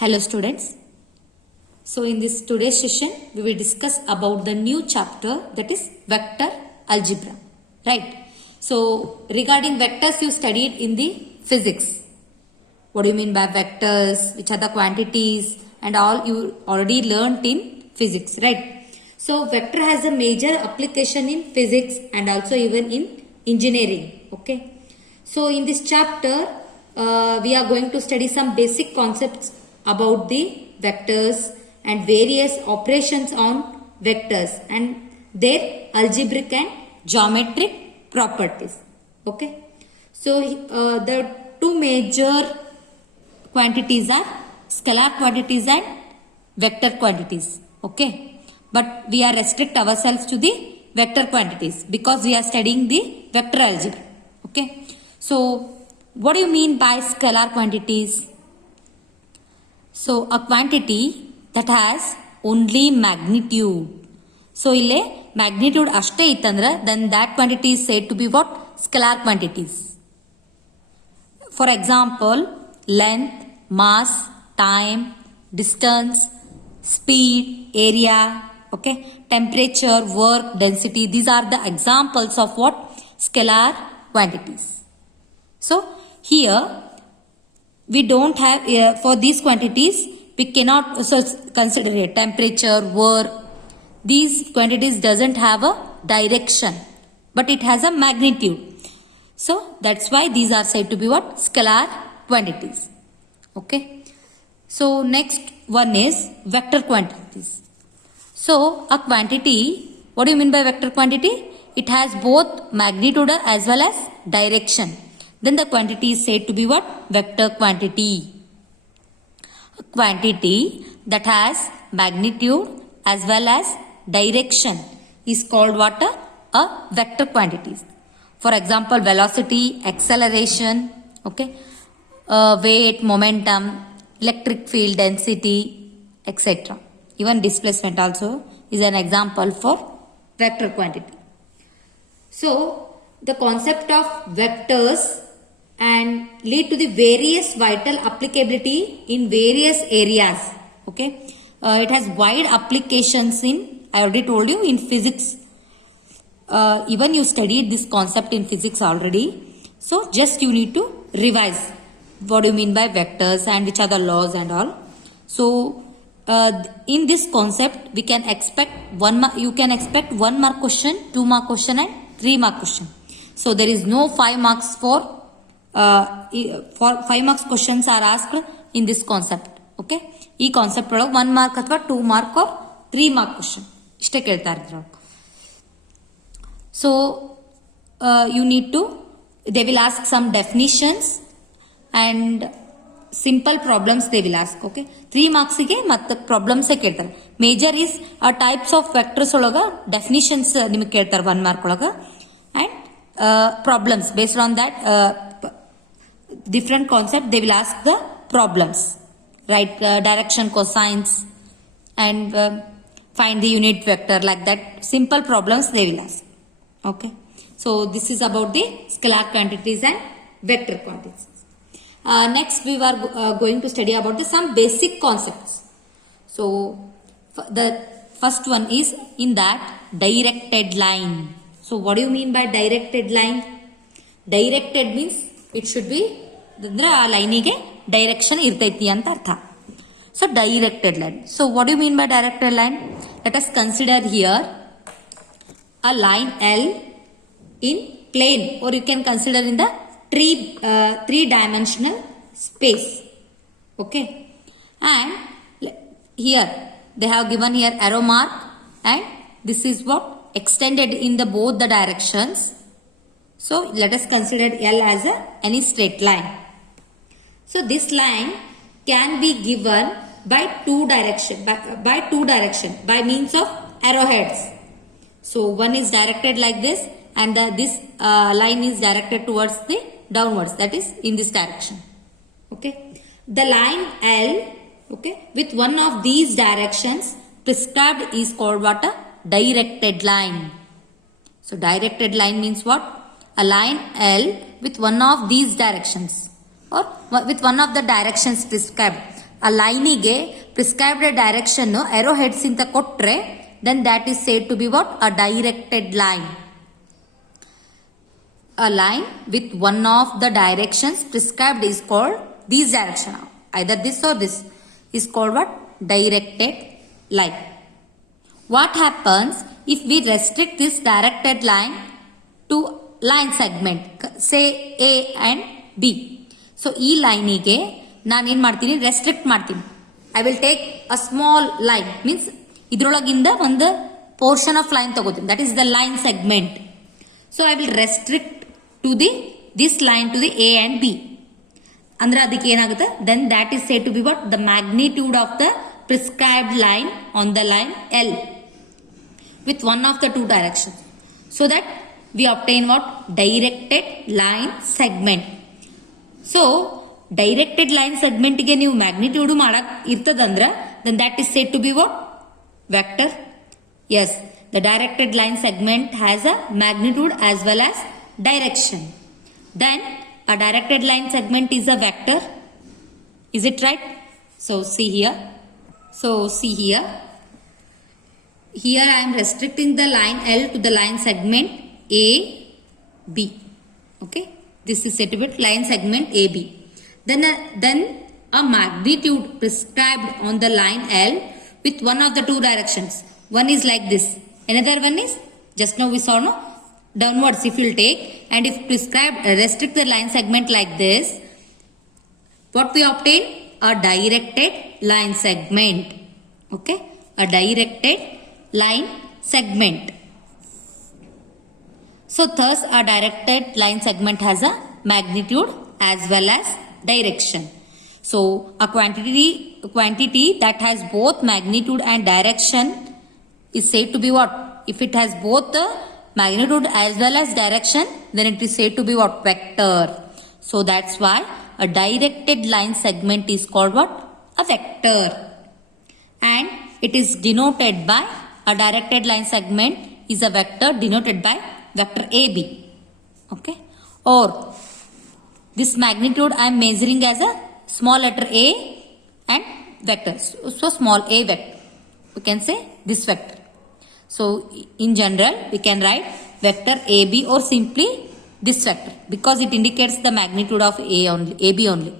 Hello students. So in this today's session we will discuss about the new chapter, that is vector algebra. Right. So regarding vectors you studied in the physics. What do you mean by vectors? Which are the quantities and all you already learnt in physics. Right. So vector has a major application in physics and also even in engineering. Okay. So in this chapter we are going to study some basic concepts about the vectors and various operations on vectors and their algebraic and geometric properties. Okay. So the two major quantities are scalar quantities and vector quantities. Okay. But we are restrict ourselves to the vector quantities because we are studying the vector algebra. Okay. So what do you mean by scalar quantities? So a quantity that has only magnitude. So ಇಲ್ಲಿ magnitude ಅಷ್ಟೇ ಇತ್ತಂದ್ರೆ then that quantity is said to be what? Scalar quantities. For example, length, mass, time, distance, speed, area, okay, temperature, work, density. These are the examples of what? Scalar quantities. So here we don't have for these quantities we cannot consider it temperature, work. These quantities doesn't have a direction but it has a magnitude. So that's why these are said to be what? Scalar quantities. Okay. So next one is vector quantities. So a quantity, what do you mean by vector quantity? It has both magnitude as well as direction. Then the quantity is said to be what? Vector quantity. A quantity that has magnitude as well as direction is called what? A vector quantities. For example, velocity, acceleration, okay, weight, momentum, electric field, density, etc. Even displacement also is an example for vector quantity. So the concept of vectors and lead to the various vital applicability in various areas. Okay, it has wide applications in, I already told you, in physics. Even you studied this concept in physics already. So just you need to revise what do you mean by vectors and which are the laws and all. So in this concept we can expect you can expect 1 mark question, 2 mark question and 3 mark question. So there is no 5 marks for 5 marks questions are asked in this concept. Okay, ಈ concept ಒಳಗೆ 1 mark ಅಥವಾ 2 mark or 3 mark question ಇಷ್ಟೇ ಕೇಳ್ತಾ ಇದ್ರು. So you need to, they will ask some definitions and simple problems they will ask. Okay, 3 marks ಗೆ ಮತ್ತೆ problems ಕೇಳ್ತಾರೆ. Major is types of vectors ಒಳಗ ಡೆಫಿನಿಷನ್ಸ್ ನಿಮಗೆ ಕೇಳ್ತಾರೆ 1 ಮಾರ್ಕ್ ಒಳಗ and problems based on that different concept they will ask the problems, right? Direction, cosines and find the unit vector, like that simple problems they will ask. Okay, so this is about the scalar quantities and vector quantities. Next we are going to study about some basic concepts. So the first one is in that directed line. So what do you mean by directed line? Directed means it should be ಅಂದ್ರೆ ಆ ಲೈನಿಗೆ direction ಇರ್ತೈತಿ ಅಂತ ಅರ್ಥ. So directed line. So what you mean by directed line? Let us consider here a line L in plane, or you can consider in the three-dimensional space. Okay, and here they have given here arrow mark and this is what extended in the both the directions. So let us consider L as any straight line. So this line can be given by two direction by means of arrowheads. So one is directed like this and this line is directed towards the downwards, that is in this direction. Okay, the line L, okay, with one of these directions prescribed is called what? A directed line. So directed line means what? A line L with one of these directions or with one of the directions prescribed. a ಲೈನಿಗೆ prescribed direction arrowheads ಇಂತ ಕೊಟ್ರೆ then that is said to be what? A directed line. A line with one of the directions prescribed is called this direction. Either this or this is called what? Directed line. What happens if we restrict this directed line to line segment, say A and B? So ಈ ಲೈನಿಗೆ ನಾನು ಏನು ಮಾಡ್ತೀನಿ, restrict ಮಾಡ್ತೀನಿ. I will take a small line, means ಇದ್ರೊಳಗಿಂದ ಒಂದು portion of line ತಗೋತೀನಿ, that is the line segment. So I will restrict to this line to the A and B. ಅಂದ್ರೆ ಅದಕ್ಕೆ ಏನಾಗುತ್ತೆ, then that is said to be what? The magnitude of the prescribed line on the line L with one of the two directions, so that we obtain what? Directed line segment. So directed line segment ಗೆ ನೀವು magnitude ಮಾಡಕ್ ಇರ್ತದಂದ್ರ then that is said to be what? Vector. Yes, the directed line segment has a magnitude as well as direction. Then a directed line segment is a vector. Is it right? So see here. Here I am restricting the line L to the line segment A, B. Okay, this is said to be line segment AB. Then a magnitude prescribed on the line L with one of the two directions. One is like this. Another one is, just now we saw, no, downwards if you will take, and if prescribed restrict the line segment like this, what we obtain? A directed line segment. Okay, a directed line segment. So thus a directed line segment has a magnitude as well as direction. So a quantity that has both magnitude and direction is said to be what? If it has both the magnitude as well as direction, then it is said to be what? Vector. So that's why a directed line segment is called what? A vector. And it is denoted by, a directed line segment is a vector denoted by vector AB. Okay, or this magnitude I am measuring as a small letter a and vector, so small a vector, we can say this vector. So in general we can write vector AB or simply this vector, because it indicates the magnitude of a only, AB only.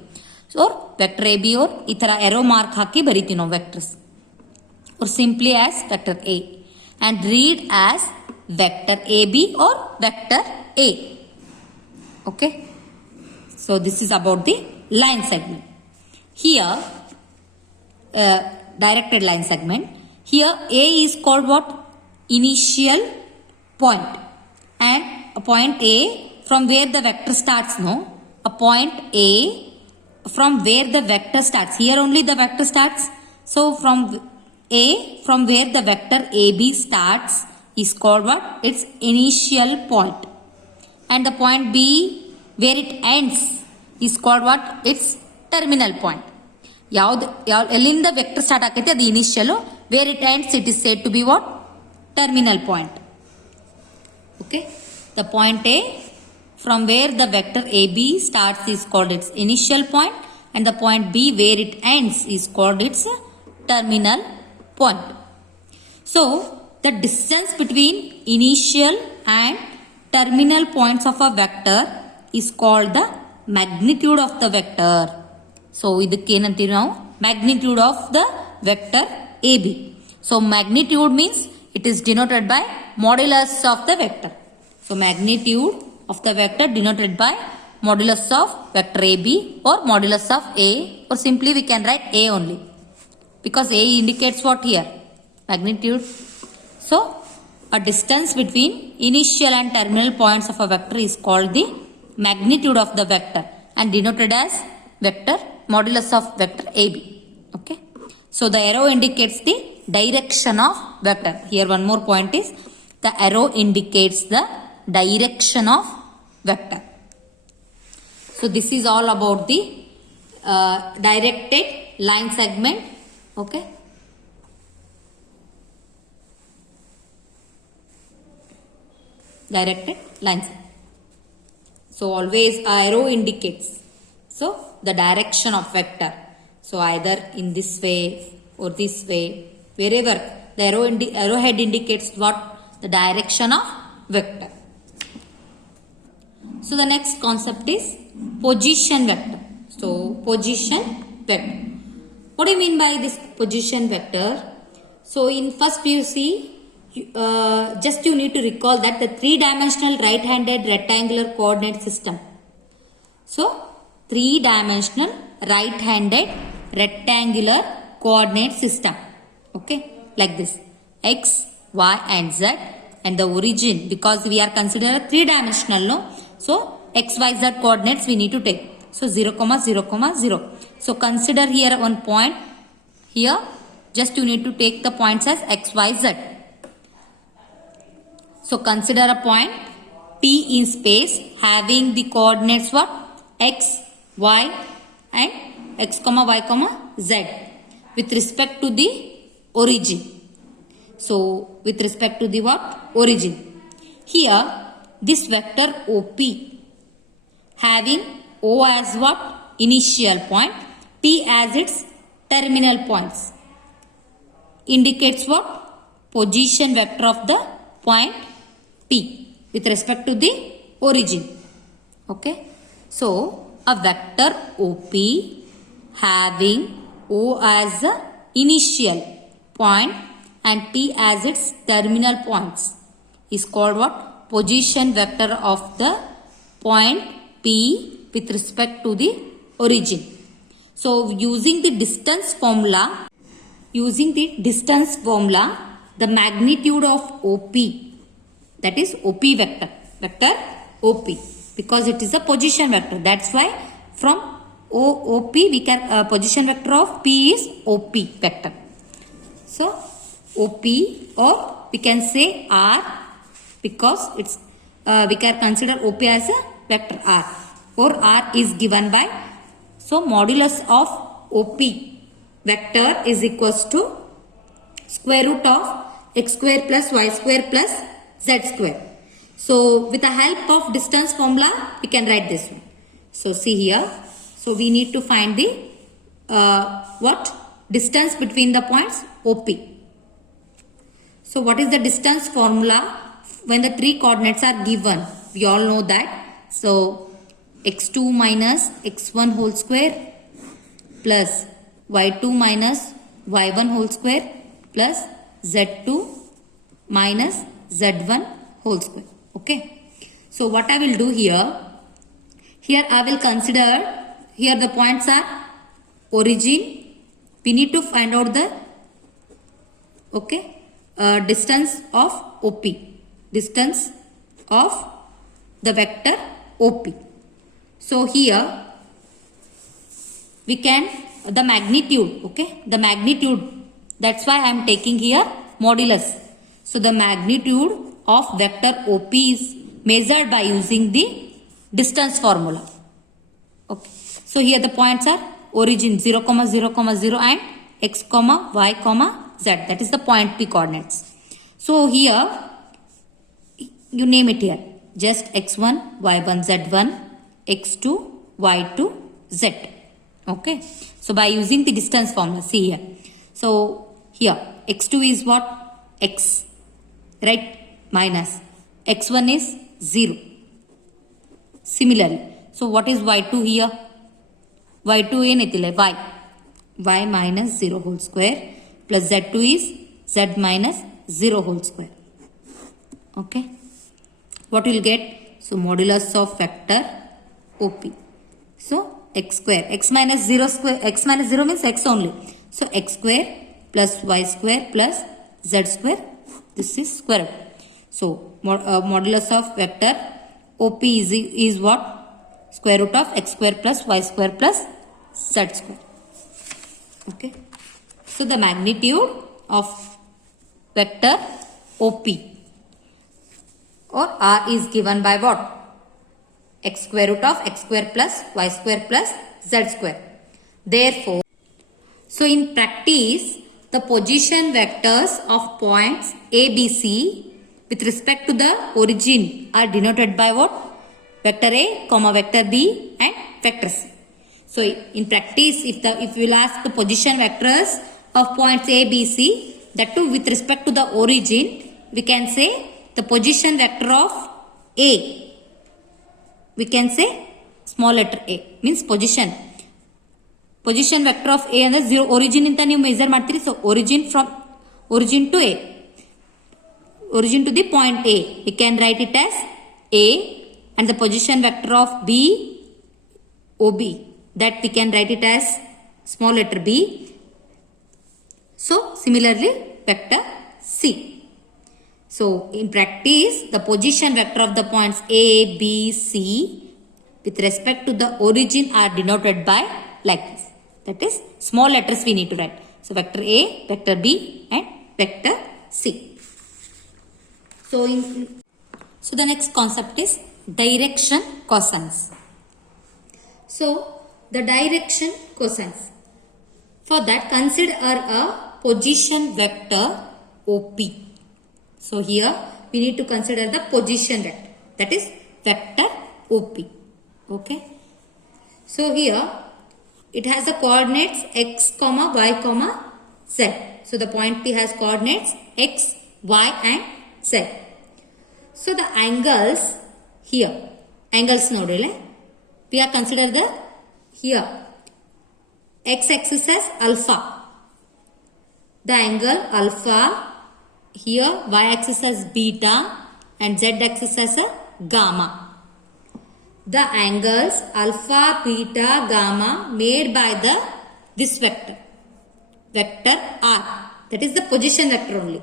So vector AB, or ಈ ತರ arrow mark ಹಾಕಿ ಬರಿತೀವಿ ನಾವು vectors, or simply as vector A, and read as vector AB or vector A. Okay, so this is about the line segment. Here directed line segment, here A is called what? Initial point, and a point A from where the vector starts, no, a point A from where the vector starts, here only the vector starts. So from A, from where the vector AB starts, is called what? Its initial point. And the point B where it ends is called what? Its terminal point. ಎಲ್ಲಿಂದ vector start ಆಕೈತೆ ಅದು initial, where it ends it is said to be what? Terminal point. Okay, the point A from where the vector AB starts is called its initial point, and the point B where it ends is called its terminal point. So the distance between initial and terminal points of a vector is called the magnitude of the vector. So ಇದಕ್ಕೆ ಏನಂತೀವಿ ನಾವು? Magnitude of the vector AB. So magnitude means it is denoted by modulus of the vector. So magnitude of the vector denoted by modulus of vector AB or modulus of A, or simply we can write A only, because A indicates what here? Magnitude. So a distance between initial and terminal points of a vector is called the magnitude of the vector and denoted as vector modulus of vector AB. Okay, so the arrow indicates the direction of vector. Here one more point is the arrow indicates the direction of vector. So this is all about the directed line segment. Okay, directed line segment. So always arrow indicates, so the direction of vector. So either in this way or this way, wherever the arrowhead indicates what? The direction of vector. So the next concept is position vector. So position vector. What do you mean by this position vector? So in first PUC, just you need to recall that the three-dimensional right-handed rectangular coordinate system. So three-dimensional right-handed rectangular coordinate system. Okay, like this: x, y, and z, and the origin, because we are considered three-dimensional, no? So x, y, z coordinates we need to take. So 0, 0, 0. So consider here one point. Here just you need to take the points as x, y, z. So consider a point P in space having the coordinates what? X, y, and x, y, z with respect to the origin. So with respect to the what? Origin. Here this vector OP having O as what? Initial point, P as its terminal points, indicates what? Position vector of the point P with respect to the origin. Okay. So a vector OP having O as the initial point and P as its terminal points is called what? Position vector of the point P with respect to the origin. So using the distance formula, the magnitude of OP, that is OP vector OP, because it is a position vector. That's why from OP we can position vector of P is OP vector. So OP, or we can say R, because it's we can consider OP as a vector R, or R is given by, so modulus of OP vector is equals to square root of x square plus y square plus z square. So with the help of distance formula we can write this one. So see here, so we need to find the what? Distance between the points OP. So what is the distance formula when the three coordinates are given? We all know that. So x2 minus x1 whole square plus y2 minus y1 whole square plus z2 minus z1 whole square. Okay. So what I will do here I will consider, here the points are origin. We need to find out the distance of OP, distance of the vector OP. So here we can, the magnitude, the magnitude, that's why I am taking here modulus. So the magnitude of vector OP is measured by using the distance formula. Okay. So here the points are origin 0, 0, 0 and x, y, z. That is the point P coordinates. So here you name it here. Just x1, y1, z1, x2, y2, z. Okay. So by using the distance formula, see here. So here x2 is what? X. Right? Minus. x1 is 0. Similarly. So what is y2 here? y2 ಏನೈತಿಲ್ಲ y minus 0 whole square plus z2 is z minus 0 whole square. Okay. What will get? So modulus of vector OP. So x square, x minus 0 square, x minus 0 means x only. So x square plus y square plus z square. This is square root. So modulus of vector OP is what? Square root of x square plus y square plus z square. Okay. So the magnitude of vector OP or R is given by what? X square root of x square plus y square plus z square. Therefore, so in practice, the position vectors of points A, B, C with respect to the origin are denoted by what? Vector A, vector B and vector C. So in practice, if you will ask the position vectors of points A, B, C, that too with respect to the origin, we can say the position vector of A. We can say small letter A means position vector of A and the zero origin ಇಂತ ನೀವು measure ಮಾಡ್ತೀರಿ. So origin to A, origin to the point A, we can write it as A, and the position vector of B, OB, that we can write it as small letter B. So similarly vector C. So in practice, the position vector of the points A, B, C with respect to the origin are denoted by like this. That is small letters we need to write. So vector A, vector B and vector C. So the next concept is direction cosines. So the direction cosines. For that, consider a position vector OP. So here we need to consider the position vector, that is vector OP. Okay. So here it has the coordinates x, y, z. So the point P has coordinates x, y and z. So the angles here, angles nodile, we are consider the here x axis as alpha, the angle alpha, here y axis as beta and z axis as a gamma. The angles alpha, beta, gamma made by this vector r, that is the position vector only.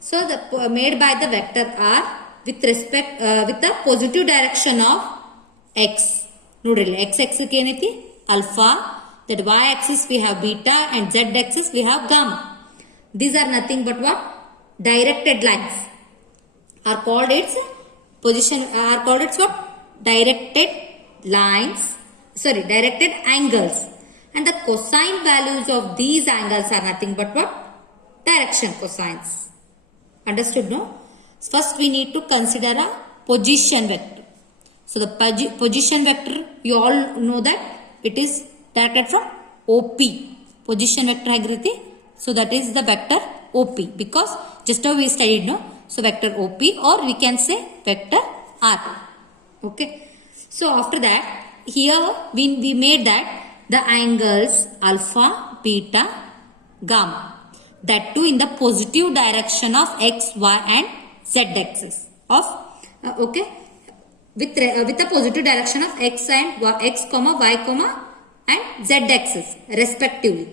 So the made by the vector r with respect with the positive direction of x. Nodrilla x axis ಏನೈತಿ alpha, that y axis we have beta and z axis we have gamma. These are nothing but what? Directed lines are called its position, are called its what? Directed lines, sorry, directed angles, and the cosine values of these angles are nothing but what? Direction cosines. Understood, no? First we need to consider a position vector. So the position vector, you all know that it is directed from OP. Position vector agiriti. So that is the vector OP, because just how we studied, no? So vector OP, or we can say vector R. Okay. So after that, here we made that the angles alpha, beta, gamma, that too in the positive direction of x, y and z axis of okay, with the positive direction of x and y, x, y, and z axis respectively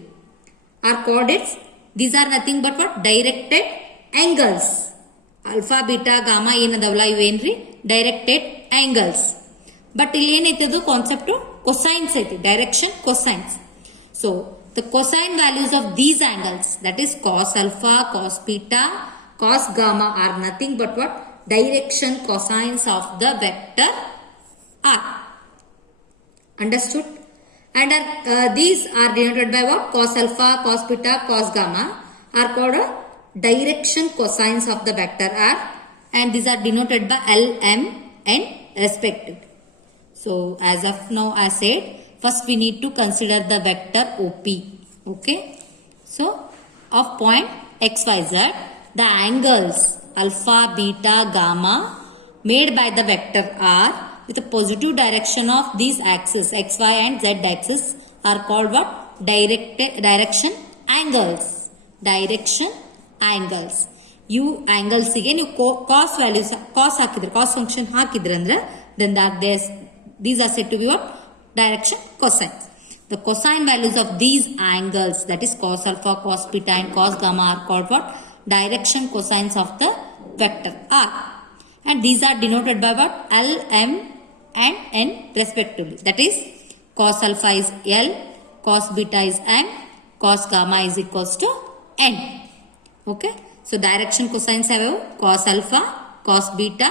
are coordinates. These are nothing but what? Directed angles. Alpha, beta, gamma ಏನದವಲ್ಲ ಇವೇನ್ರಿ directed angles. But ಇಲ್ಲಿ ಏನೈತೆ ಅದು concept cosines ಐತಿ, direction cosines. So the cosine values of these angles, that is cos alpha, cos beta, cos gamma, are nothing but what? Direction cosines of the vector R. Understood? And these are denoted by what? Cos alpha, cos beta, cos gamma are called direction cosines of the vector R, and these are denoted by L, M, N respectively. So as of now I said, first we need to consider the vector OP. Okay. So of point XYZ, the angles alpha, beta, gamma made by the vector R with a positive direction of these axes x, y and z axis are called what? Direction angles. Direction angles. You angles ಗೆ ನೀವು cos values, cos ಹಾಕಿದ್ರೆ, cos function ಹಾಕಿದ್ರೆ ಅಂದ್ರೆ then these are said to be what? Direction cosines. The cosine values of these angles, that is cos alpha, cos beta and cos gamma, are called what? Direction cosines of the vector R. And these are denoted by what? L, M and N respectively. That is cos alpha is L, cos beta is M, cos gamma is equals to N. Okay. So direction cosines have cos alpha, cos beta,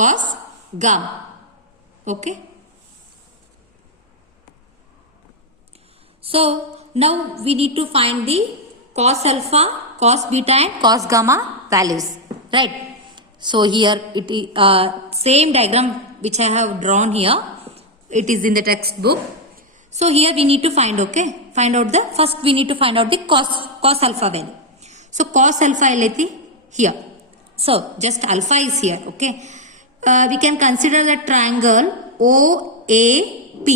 cos gamma. Okay. So now we need to find the cos alpha, cos beta and cos gamma values. Right. So here it is same diagram which I have drawn here. It is in the textbook. So here we need to find, okay, first we need to find out the cos alpha value. So cos alpha illeti here. So just alpha is here, okay. We can consider the triangle OAP.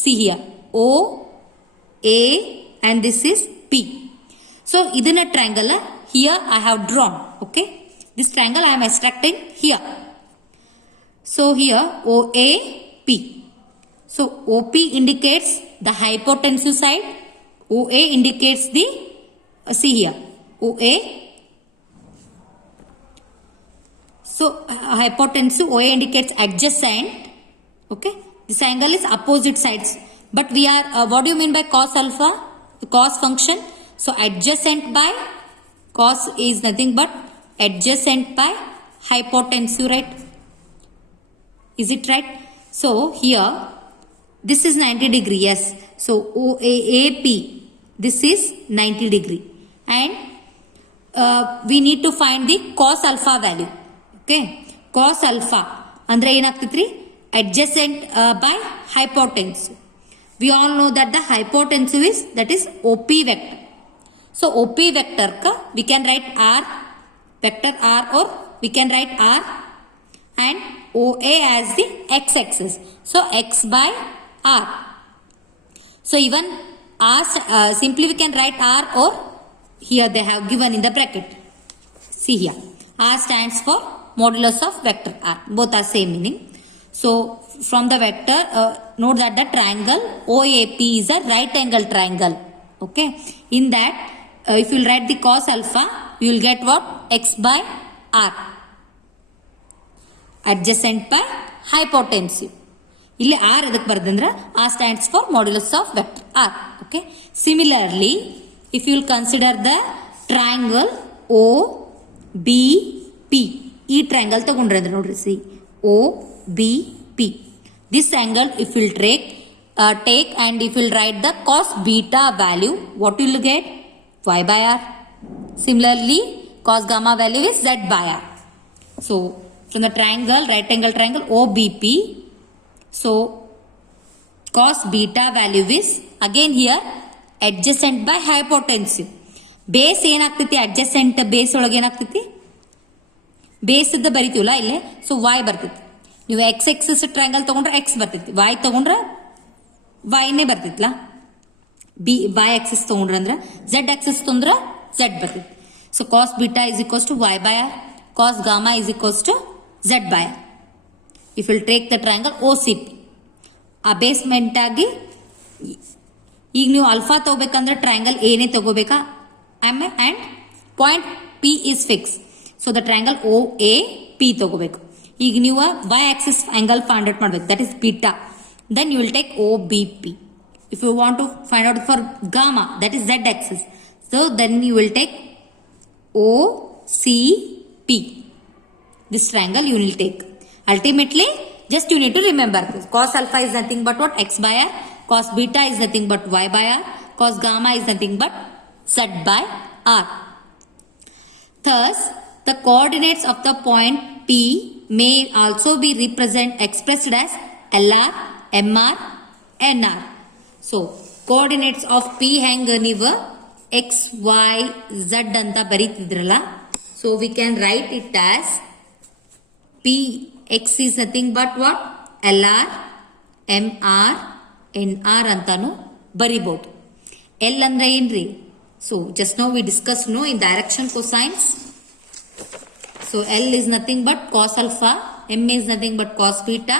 See here, OA and this is P. So idina triangle here I have drawn, okay. This triangle I am extracting here. So here OAP. So OP indicates the hypotensive side. OA indicates the, see here, OA. So hypotensive, OA indicates adjacent. Okay. This angle is opposite sides. But we are, what do you mean by cos alpha? The cos function. So adjacent by, cos is nothing but adjacent by hypotensive, right? Is it right? So here, this is 90 degree, yes. So OAP, this is 90 degree. And we need to find the cos alpha value. Okay. Cos alpha, andre enagtitri? Adjacent by hypotensive. We all know that the hypotensive is, that is OP vector. So OP vector ka we can write R, vector R, or we can write R and OA as the x-axis. So x by R. So even R, simply we can write R, or here they have given in the bracket. See here, R stands for modulus of vector R. Both are same meaning. So from the vector, note that the triangle OAP is a right angle triangle. Okay. In that, if you write the cos alpha, you will get what? X by R. Adjacent by hypotensive. ಇಲ್ಲಿ R eduk bardandra, R stands for modulus of vector R. Okay. Similarly, if you will consider the triangle OBP. ಈ triangle ತಗೊಂಡ್ರೆ ಅಂದ್ರೆ ನೋಡ್ರಿ, see, OBP. This angle if you will take and if you will write the cos beta value, what you will get? Y by R. Similarly, cos gamma value is Z by R. So from the triangle, right angle triangle OBP, so cos beta value is again here adjacent by hypotensive. Base ಏನಾಗ್ತೈತಿ? adjacent base ಒಳಗೆ ಏನಾಗ್ತೈತಿ? Base ಇದ್ದ ಬರಿತೀವಲ್ಲ ಇಲ್ಲೇ, so y ಬರ್ತೈತಿ. ನೀವು x axis triangle ತಗೊಂಡ್ರೆ x ಬರ್ತೈತಿ, y ತಗೊಂಡ್ರೆ yನೇ ಬರ್ತೈತಿಲ್ಲ. y axis ತಗೊಂಡ್ರೆ ಅಂದ್ರೆ z axis ತಗೊಂಡ್ರೆ z ಬರ್ತೈತಿ. So cos beta is equals to y by r, cos gamma is equals to z by r. If you will take the triangle OCP, ಆ basement ಆಗಿ ಈಗ ನೀವು alpha ತಗೋಬೇಕಂದ್ರೆ triangle ಏನೇ ತಗೋಬೇಕಾ, and point P is fixed. So the triangle OAP ತಗೋಬೇಕು. ಈಗ ನೀವು y axis angle find out ಮಾಡಬೇಕು, that is beta. Then you will take OBP. If you want to find out for gamma, that is z axis. So then you will take OCP. This triangle you will take. Ultimately, just you need to remember this. Cos alpha is nothing but what? X by R. Cos beta is nothing but Y by R. Cos gamma is nothing but Z by R. Thus, the coordinates of the point P may also be expressed as LR, MR, NR. So, coordinates of P hang ನೀವು X, Y, Z ಅಂತ ಬರೀತಿದ್ರಲ್ಲ. So, we can write it as P, X is nothing but what? LR, MR, NR ಅಂತಾನು ಬರಿಬಹುದು. L ಅಂದ್ರೆ ಏನ್ರಿ? So, just now we discussed in direction cosines. So, L is nothing but cos alpha, M is nothing but cos beta,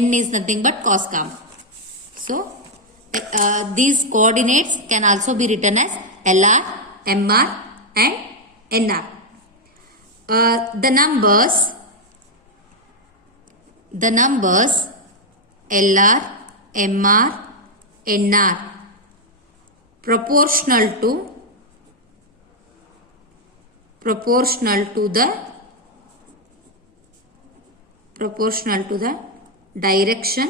N is nothing but cos gamma. So, these coordinates can also be written as LR, MR and NR. The numbers LR, MR, NR proportional to the direction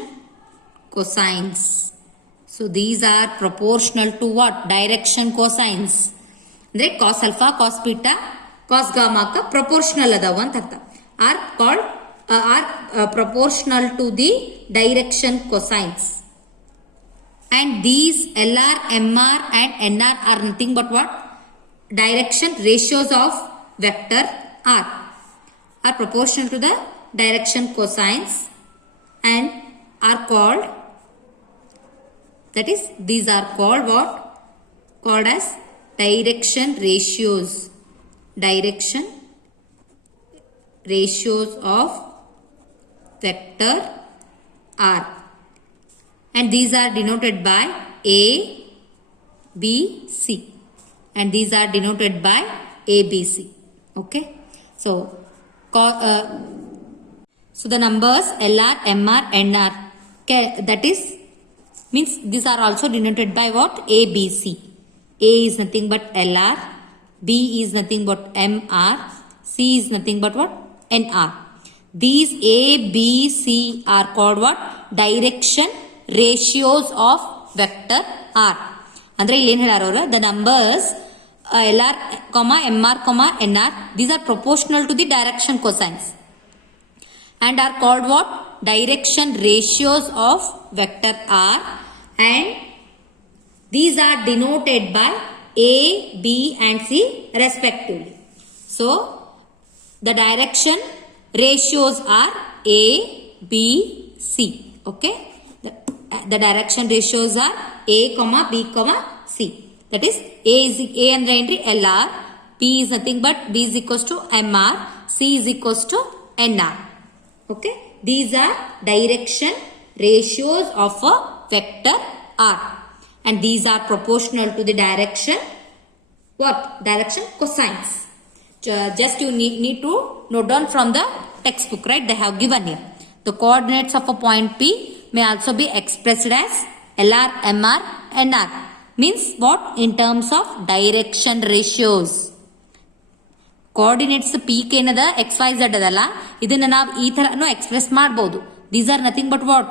cosines. So these are proportional to what? Direction cosines. Andre cos alpha, cos beta, cos gamma ka proportional adavu anta artha. Are called proportional to the direction cosines. And these LR, MR and NR are nothing but what? Direction ratios of vector R are proportional to the direction cosines and are called, that is, these are called what? Called as direction ratios. Direction ratios of vector R. And these are denoted by A, B, C. And these are denoted by A, B, C. Okay. So the numbers LR, MR, NR, that is, means these are also denoted by what? A, B, C. A is nothing but LR, B is nothing but MR, C is nothing but what? NR. These A, B, C are called what? Direction ratios of vector R. Andre illen helaroru, the numbers LR, MR, NR, these are proportional to the direction cosines and are called what? Direction ratios of vector R, and these are denoted by A, B and C respectively. So the direction ratios are A, B, C. Okay. The direction ratios are A, B, C. That is A and LR, B is nothing but B is equals to MR, C is equals to NR. Okay. These are direction ratios of a vector R, and these are proportional to the direction what? Direction cosines. Just you need to note down from the textbook, right? They have given here. The coordinates of a point P may also be expressed as LR, MR, NR. Means what? In terms of direction ratios. Coordinates P K ಏನದ XYZ ಅದಲ್ಲ, ಇದನ್ನ ನಾವು ಈ ತರನು express ಮಾಡಬಹುದು. These are nothing but what?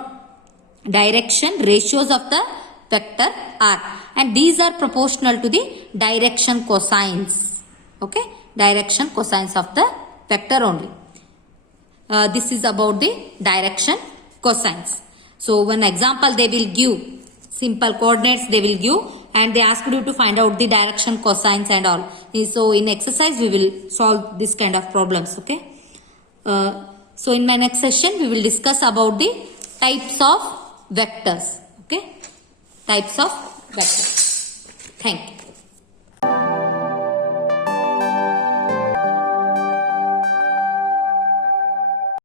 Direction ratios of the vector R, and these are proportional to the direction cosines. Okay, direction cosines of the vector only. This is about the direction cosines. So one example they will give, simple coordinates they will give, and they ask you to find out the direction cosines and all. So in exercise we will solve this kind of problems. Okay. So in my next session we will discuss about the types of vectors. Okay, types of vectors. Thank you.